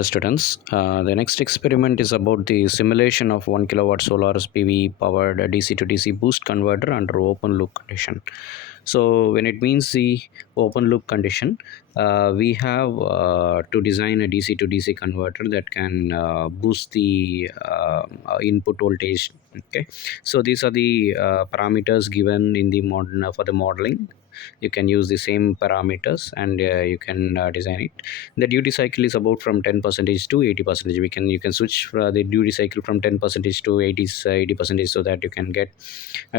Students, the next experiment is about the simulation of 1 kilowatt solar PV powered DC to DC boost converter under open loop condition. So, when it means the open loop condition, we have to design a DC to DC converter that can boost the input voltage. Okay, so these are the parameters given in the model for the modeling. You can use the same parameters and you can design it. The duty cycle is about from 10 percentage to 80 percentage. You can switch the duty cycle from 10 percentage to 80 percentage, so that you can get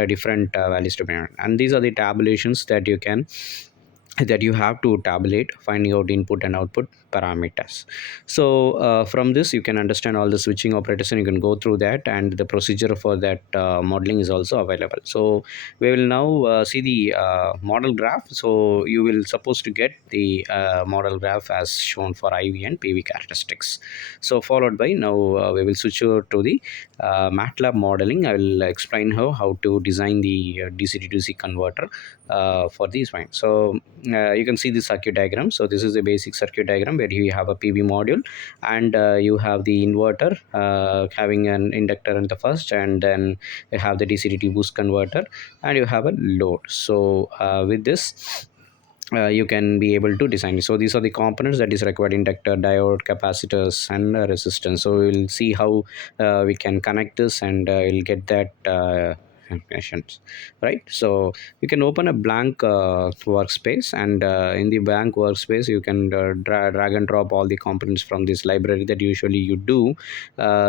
different values to be on. And these are the tabulations that you have to tabulate, finding out input and output parameters. So from this you can understand all the switching operators, and you can go through that, and the procedure for that modeling is also available. So we will now see the model graph. So you will supposed to get the model graph as shown for IV and PV characteristics. So followed by, now we will switch over to the MATLAB modeling. I will explain how to design the DC to DC converter for these points. So you can see the circuit diagram. So this is the basic circuit diagram where you have a PV module, and you have the inverter having an inductor in the first, and then you have the DC to boost converter, and you have a load. So with this you can be able to design it. So these are the components that is required: inductor, diode, capacitors, and resistance. So we'll see how we can connect this, and we'll get that informations, right? So you can open a blank workspace, and in the blank workspace you can drag and drop all the components from this library that usually you do.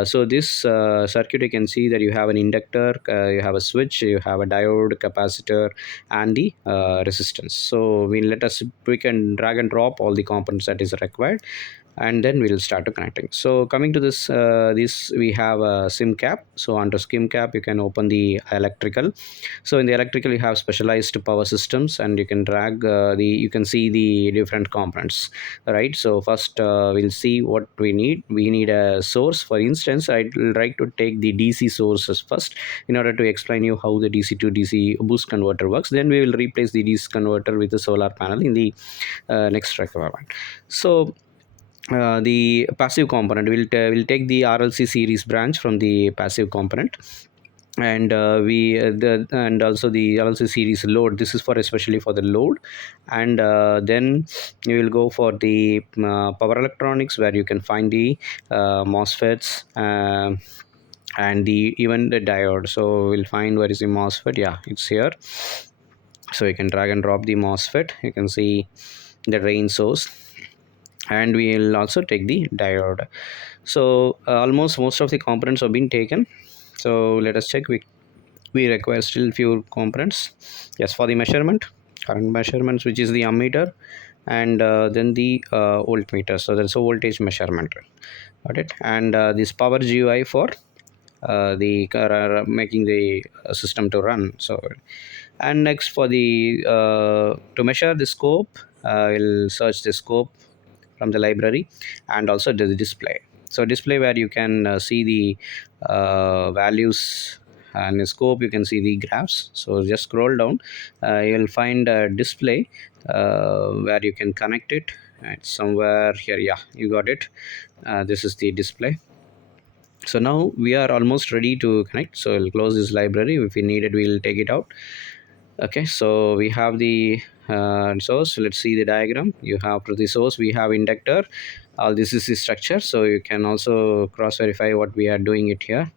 So this circuit, you can see that you have an inductor, you have a switch, you have a diode, capacitor, and the resistance. So we can drag and drop all the components that is required, and then we'll start to connecting. So coming to this we have a sim cap. So under sim cap you can open the electrical. So in the electrical you have specialized power systems, and you can drag you can see the different components, right? So first we'll see what we need a source. For instance, I'd like to take the DC sources first in order to explain you how the DC to DC boost converter works. Then we will replace the DC converter with the solar panel in the next requirement. So the passive component will take the RLC series branch from the passive component, and and also the RLC series load. This is for especially for the load. And then you will go for the power electronics, where you can find the MOSFETs, and the even the diode. So we'll find where is the MOSFET. Yeah, it's here. So you can drag and drop the MOSFET. You can see the drain source, and we will also take the diode. So almost most of the components have been taken. So let us check. We require still few components. Yes, for the measurement, current measurements, which is the ammeter, and then the voltmeter. So there's a voltage measurement. Got it. And this power GUI for the making the system to run. So, and next for the to measure the scope, we'll search the scope from the library, and also the display. So display, where you can see the values, and the scope you can see the graphs. So just scroll down, you'll find a display where you can connect it. It's somewhere here. Yeah, you got it. This is the display. So now we are almost ready to connect. So we'll close this library. If we need it, we'll take it out. Okay, so we have the source. Let's see the diagram. You have to the source, we have inductor. All this is the structure. So you can also cross verify what we are doing it here.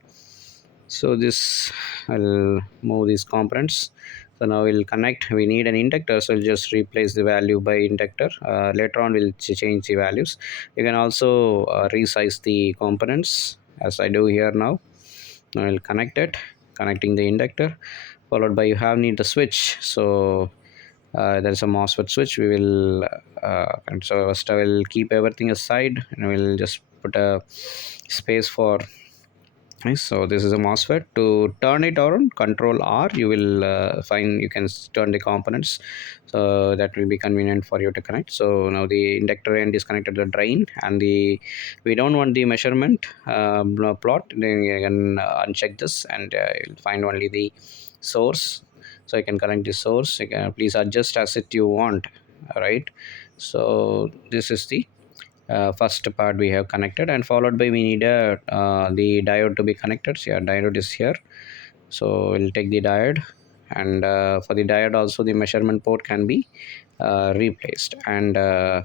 So this, I'll move these components. So now we'll connect. We need an inductor, so we'll just replace the value by inductor. Later on we'll change the values. You can also resize the components, as I do here now. Now I'll connect it, connecting the inductor, followed by you have need the switch. So there's a MOSFET switch. We will and so first I will keep everything aside, and we'll just put a space for. Nice. So this is a MOSFET. To turn it on, Control R, you will find you can turn the components. So that will be convenient for you to connect. So now the inductor end is connected to the drain, and we don't want the measurement plot. Then you can uncheck this, and you'll find only the source. So you can connect the source. You can please adjust as it you want. All right. So this is the first part we have connected, and followed by we need the diode to be connected. So yeah, diode is here, so we'll take the diode, and for the diode also the measurement port can be replaced, and uh,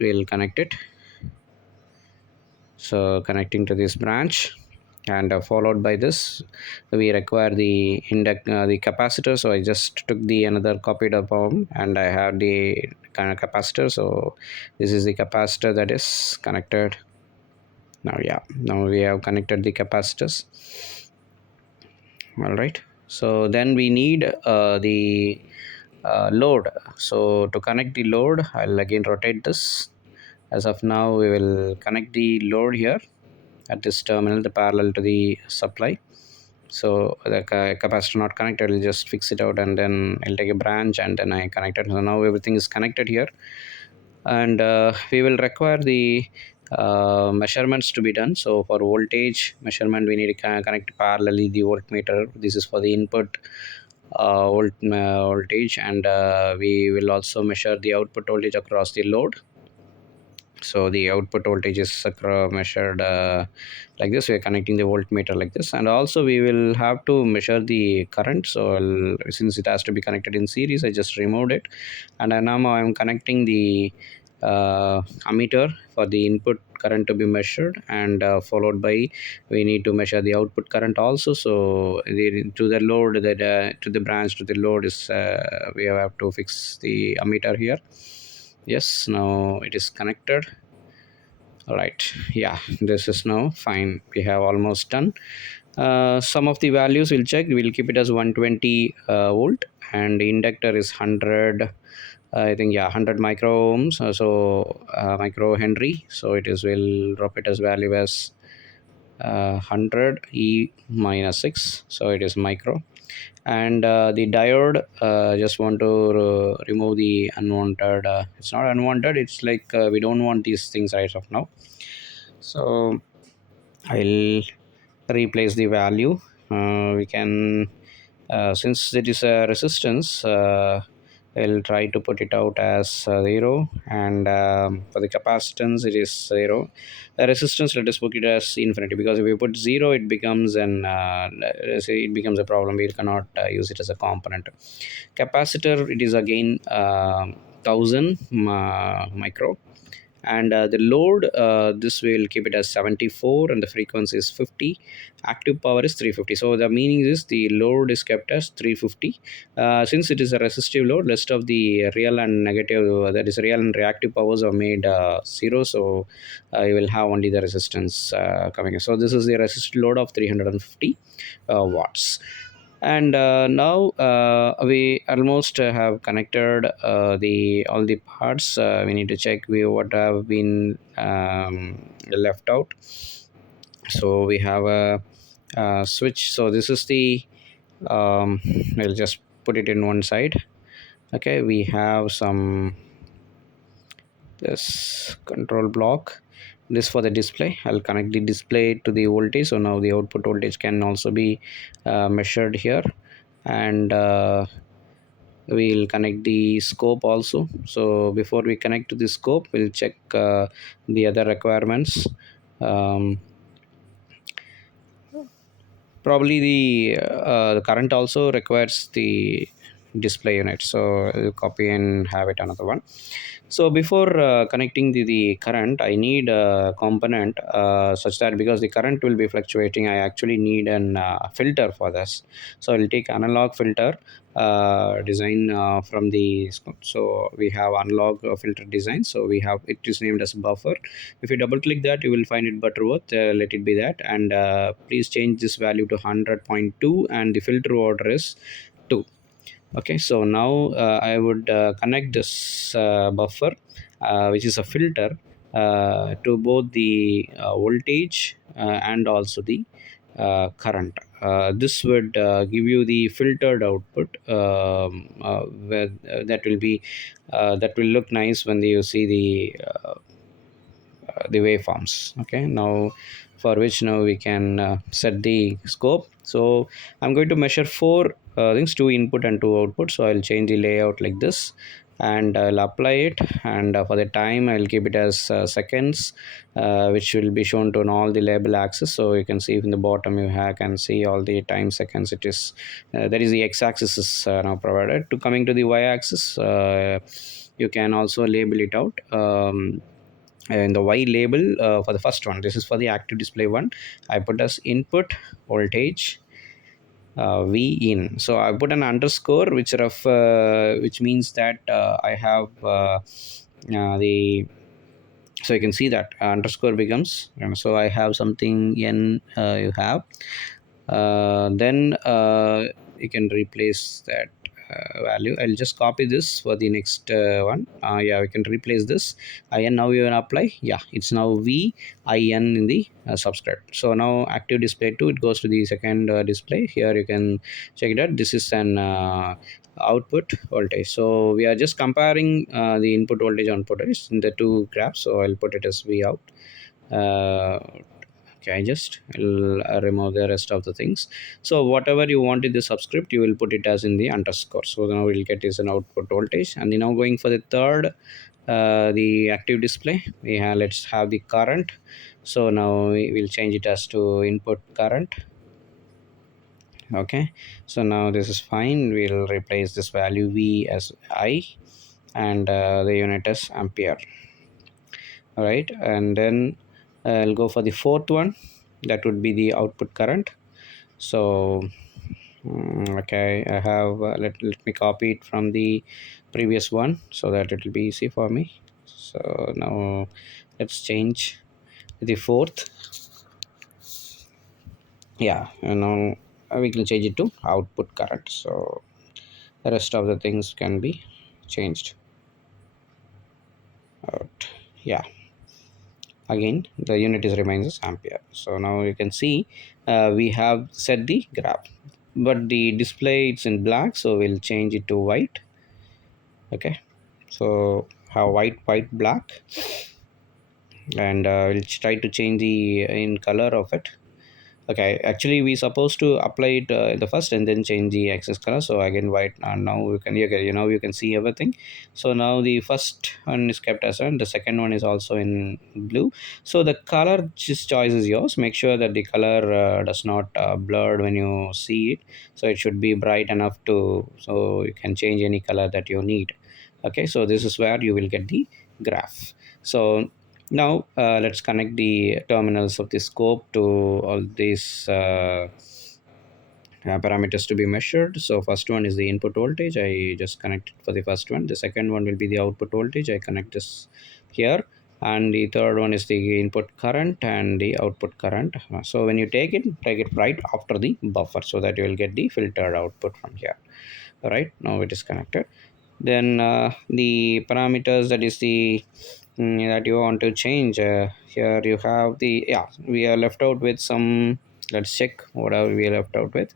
we'll connect it. So connecting to this branch, and followed by this we require the the capacitor. So I just took the another copied up and I have the kind of capacitor. So this is the capacitor that is connected now. Yeah, now we have connected the capacitors. All right, so then we need the load. So to connect the load, I'll again rotate this. As of now, we will connect the load here at this terminal, the parallel to the supply. So the capacitor not connected, I'll just fix it out, and then I'll take a branch and then I connect it. So now everything is connected here, and we will require the measurements to be done. So for voltage measurement, we need to connect parallelly the voltmeter. This is for the input voltage, and we will also measure the output voltage across the load. So the output voltage is measured like this. We are connecting the voltmeter like this, and also we will have to measure the current. So since it has to be connected in series, I just removed it, and now I am connecting the ammeter for the input current to be measured, and followed by we need to measure the output current also. So to the load, that to the branch to the load is we have to fix the ammeter here. Yes, now it is connected. All right, yeah, this is now fine. We have almost done. Some of the values we'll check. We'll keep it as 120 volt, and the inductor is 100, I think, yeah, 100 micro ohms, micro henry. So it is, we'll drop it as value as 100 e minus 6, so it is micro. And the diode, just want to remove the unwanted, it's not unwanted, it's like we don't want these things right of now. So I'll replace the value. We can, since it is a resistance, I'll try to put it out as 0, and for the capacitance it is 0. The resistance, let us put it as infinity, because if we put 0, it becomes an it becomes a problem. We cannot use it as a component. Capacitor, it is again 1000 micro, and the load, this will keep it as 74, and the frequency is 50. Active power is 350. So the meaning is the load is kept as 350. Since it is a resistive load, rest of the real and negative, that is real and reactive powers are made 0. So you will have only the resistance coming in. So this is the resistive load of 350 watts. And now we almost have connected the all the parts. We need to check what have been left out. So we have a switch. So this is the we'll just put it in one side. Okay, we have some this control block, this for the display. I'll connect the display to the voltage, so now the output voltage can also be measured here. And we'll connect the scope also. So before we connect to the scope, we'll check the other requirements. um, Probably the current also requires the display unit, so I'll copy and have it another one. So before connecting the current, I need a component such that, because the current will be fluctuating, I actually need an filter for this. So I'll take analog filter design from the, so we have analog filter design. So we have, it is named as buffer. If you double click that, you will find it Butterworth. Let it be that, and please change this value to 100.2, and the filter order is 2. Okay, so now I would connect this buffer, which is a filter, to both the voltage and also the current. This would give you the filtered output, where that will be that will look nice when you see the waveforms. Okay, now for which now we can set the scope. So I'm going to measure four things, two input and two output. So I'll change the layout like this, and I'll apply it, and for the time I'll keep it as seconds, which will be shown to on all the label axis. So you can see in the bottom you can see all the time seconds. It is that is the x-axis is now provided. To coming to the y-axis, you can also label it out. In the y label, for the first one, this is for the active display one, I put as input voltage v in. So I put an underscore which means that I have the so you can see that underscore becomes, so I have something n, you have then you can replace that value. I'll just copy this for the next one. Yeah, we can replace this in. Now you will apply, yeah, it's now v in in the subscript. So now active display 2, it goes to the second display. Here you can check it out. This is an output voltage. So we are just comparing the input voltage output voltage in the two graphs. So I'll put it as v out. Okay, I just will remove the rest of the things. So whatever you want in the subscript, you will put it as in the underscore. So now we'll get is an output voltage. And then now going for the third, the active display, we have, let's have the current. So now we will change it as to input current. Okay, so now this is fine. We'll replace this value v as I, and the unit as ampere. All right, and then I'll go for the fourth one. That would be the output current. So okay, I have let me copy it from the previous one so that it will be easy for me. So now let's change the fourth. Yeah, and now we can change it to output current. So the rest of the things can be changed out. Yeah, again the unit is remains as ampere. So now you can see we have set the graph, but the display it's in black, so we'll change it to white. Okay, so have white black, and we'll try to change the in color of it. Okay, actually we supposed to apply it the first and then change the access color. So again white, and now we can, okay, you can see everything. So now the first one is kept as one, the second one is also in blue. So the color just choice is yours. Make sure that the color does not blurred when you see it. So it should be bright enough to, so you can change any color that you need. Okay, so this is where you will get the graph. So now let's connect the terminals of the scope to all these parameters to be measured. So first one is the input voltage. I just connect it for the first one. The second one will be the output voltage. I connect this here. And the third one is the input current and the output current. So when you take it right after the buffer so that you will get the filtered output from here. All right, now it is connected. Then the parameters, that is the that you want to change, here you have the, yeah, we are left out with some. Let's check what are we left out with.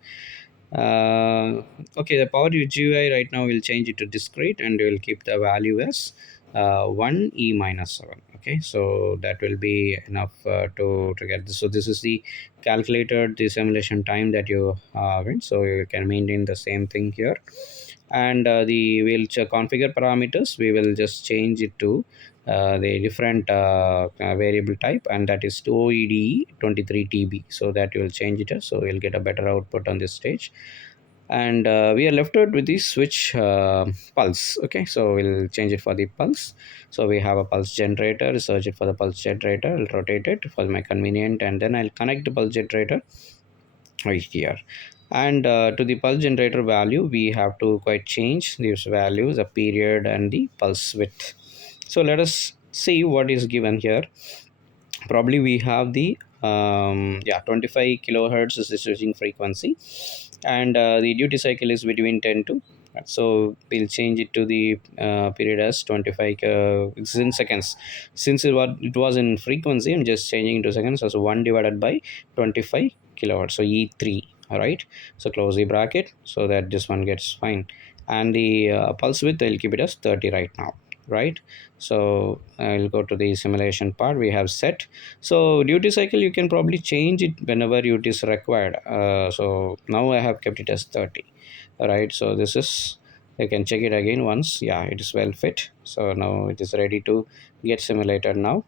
Okay, the power GUI right now will change it to discrete, and we will keep the value as 1 e minus 7. Okay, so that will be enough to get this. So this is the calculated the simulation time that you win, so you can maintain the same thing here. And the we'll configure parameters, we will just change it to the different variable type, and that is to OEDE 23TB, so that you will change it, so we'll get a better output on this stage. And we are left out with the switch pulse. Okay, so we'll change it for the pulse. So we have a pulse generator, search it for the pulse generator, I'll rotate it for my convenient, and then I'll connect the pulse generator right here. And to the pulse generator value, we have to quite change these values, the period and the pulse width. So let us see what is given here. Probably we have the 25 kilohertz is the switching frequency, and the duty cycle is between 10 to, so we'll change it to the period as 25, it's in seconds. Since it was in frequency, I'm just changing into seconds, so 1 divided by 25 kilohertz, so E3. All right, so close the bracket so that this one gets fine. And the pulse width, I'll keep it as 30 right now. Right, so I'll go to the simulation part we have set. So duty cycle, you can probably change it whenever it is required. So now I have kept it as 30. All right, so this is You can check it again once. Yeah, it is well fit. So now it is ready to get simulated now.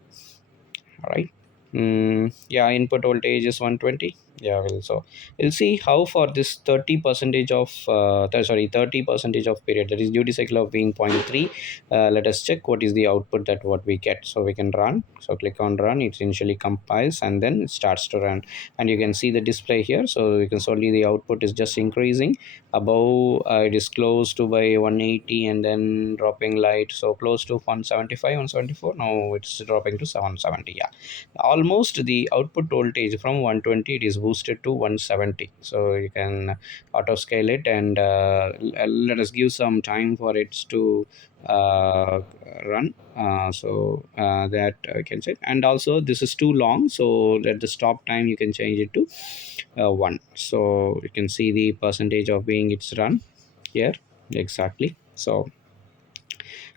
All right. Yeah, input voltage is 120. Yeah, we'll see how for this 30 percentage of sorry 30 percentage of period, that is duty cycle of being zero point 0.3. Let us check what is the output that what we get. So we can run. So click on run. It initially compiles and then it starts to run, and you can see the display here. So you can solely the output is just increasing above. It is close to by 180 and then dropping light, so close to 175, 174. Now it's dropping to 770. Yeah, almost the output voltage from 120 it is boosted to 170. So you can auto scale it, and let us give some time for it to uh, run. That I can check, and also this is too long, so at the stop time you can change it to 1. So you can see the percentage of being it's run here exactly. So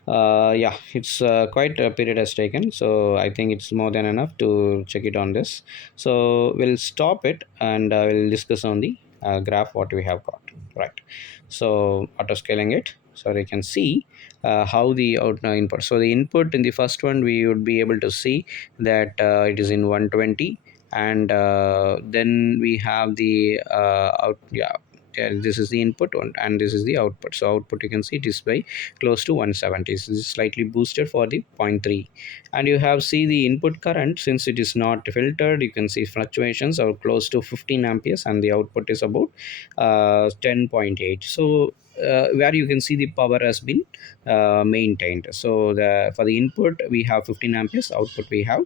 yeah, it's quite a period has taken, so I think it's more than enough to check it on this. So we'll stop it, and we'll discuss on the graph what we have got, right? So auto scaling it, so you can see how the input. So the input in the first one we would be able to see that it is in 120, and then we have the out yeah, this is the input one and this is the output. So output, you can see it is by close to 170. So this is slightly boosted for the zero point 0.3, and you have see the input current, since it is not filtered, you can see fluctuations are close to 15 amperes, and the output is about 10.8. So where you can see the power has been maintained. So the for the input we have 15 amperes, output we have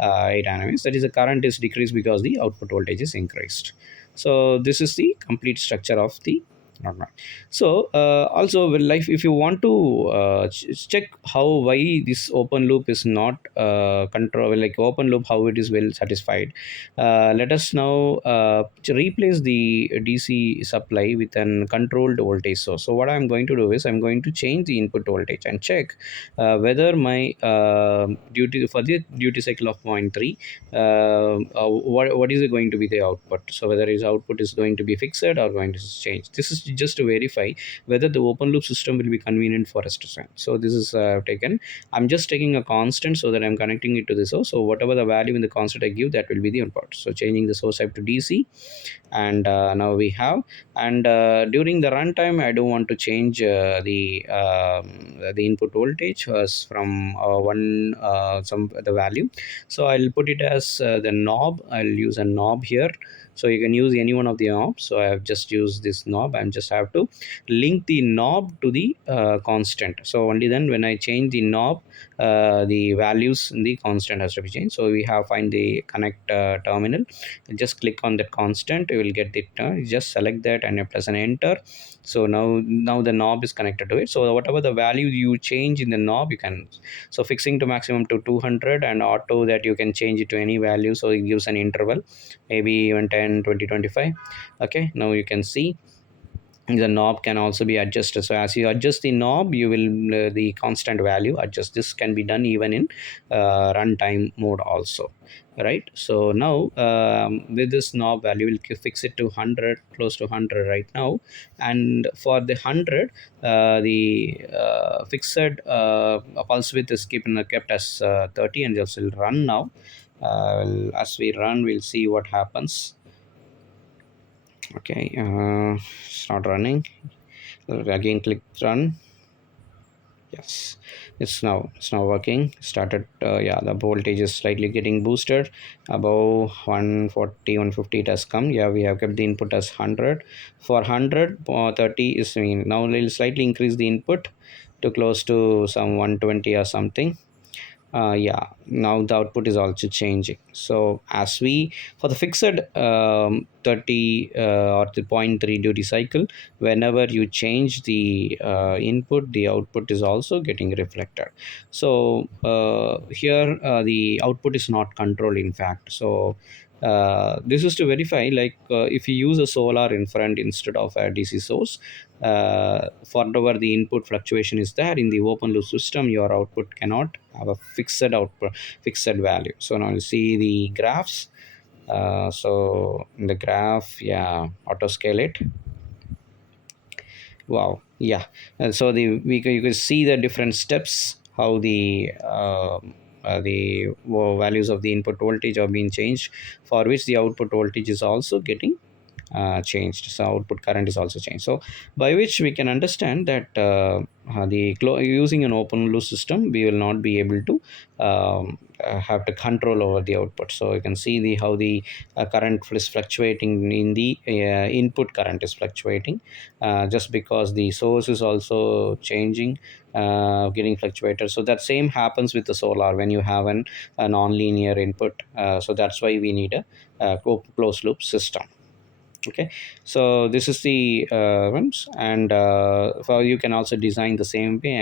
8 amperes. That is, the current is decreased because the output voltage is increased. So this is the complete structure of the normal. So also, well, like if you want to check how why this open loop is not control, like open loop, how it is well satisfied, let us now to replace the DC supply with an controlled voltage source. So what I'm going to do is I'm going to change the input voltage and check whether my duty for the duty cycle of zero point 0.3, what is it going to be the output. So whether his output is going to be fixed or going to change. This is just to verify whether the open loop system will be convenient for us to send. So this is taken. I'm just taking a constant so that I'm connecting it to the source. So whatever the value in the constant I give, that will be the input. So changing the source type to DC, and now we have, and during the runtime I don't want to change the input voltage was from one some the value. So I'll put it as the knob. I'll use a knob here. So you can use any one of the knobs. So I have just used this knob, and just have to link the knob to the constant. So only then when I change the knob, the values in the constant has to be changed. So we have find the connect terminal, just click on that constant, you will get it. Just select that and you press an enter. So now the knob is connected to it. So whatever the value you change in the knob, you can, so fixing to maximum to 200, and auto that you can change it to any value. So it gives an interval, maybe even 10, 20, 25. Okay, now you can see the knob can also be adjusted. So as you adjust the knob, you will the constant value adjust. This can be done even in runtime mode also, right? So now with this knob value, we'll fix it to 100, close to 100 right now. And for the 100, the fixed pulse width is kept as 30, and just will run now. As we run, we'll see what happens. Okay, it's not running. Again click run. Yes, it's now working. Started. Yeah, the voltage is slightly getting boosted above 140, 150 it has come. Yeah, we have kept the input as 100. For 100, 30 is mean. Now we'll slightly increase the input to close to some 120 or something. Yeah, now the output is also changing. So as we, for the fixed 30 or the zero point 0.3 duty cycle, whenever you change the input, the output is also getting reflected. So here the output is not controlled, in fact. So this is to verify, like if you use a solar in front instead of a DC source, whatever the input fluctuation is there in the open loop system, your output cannot have a fixed output, fixed value. So now you see the graphs. So in the graph, yeah, auto scale it. Wow. Yeah. And so you can see the different steps how the values of the input voltage are being changed, for which the output voltage is also getting changed. So output current is also changed. So by which we can understand that using an open loop system, we will not be able to have the control over the output. So you can see the how the current is fluctuating in the input current is fluctuating, just because the source is also changing, getting fluctuated. So that same happens with the solar when you have a non-linear input. So that's why we need a closed loop system. Okay, so this is the ones, and you can also design the same way.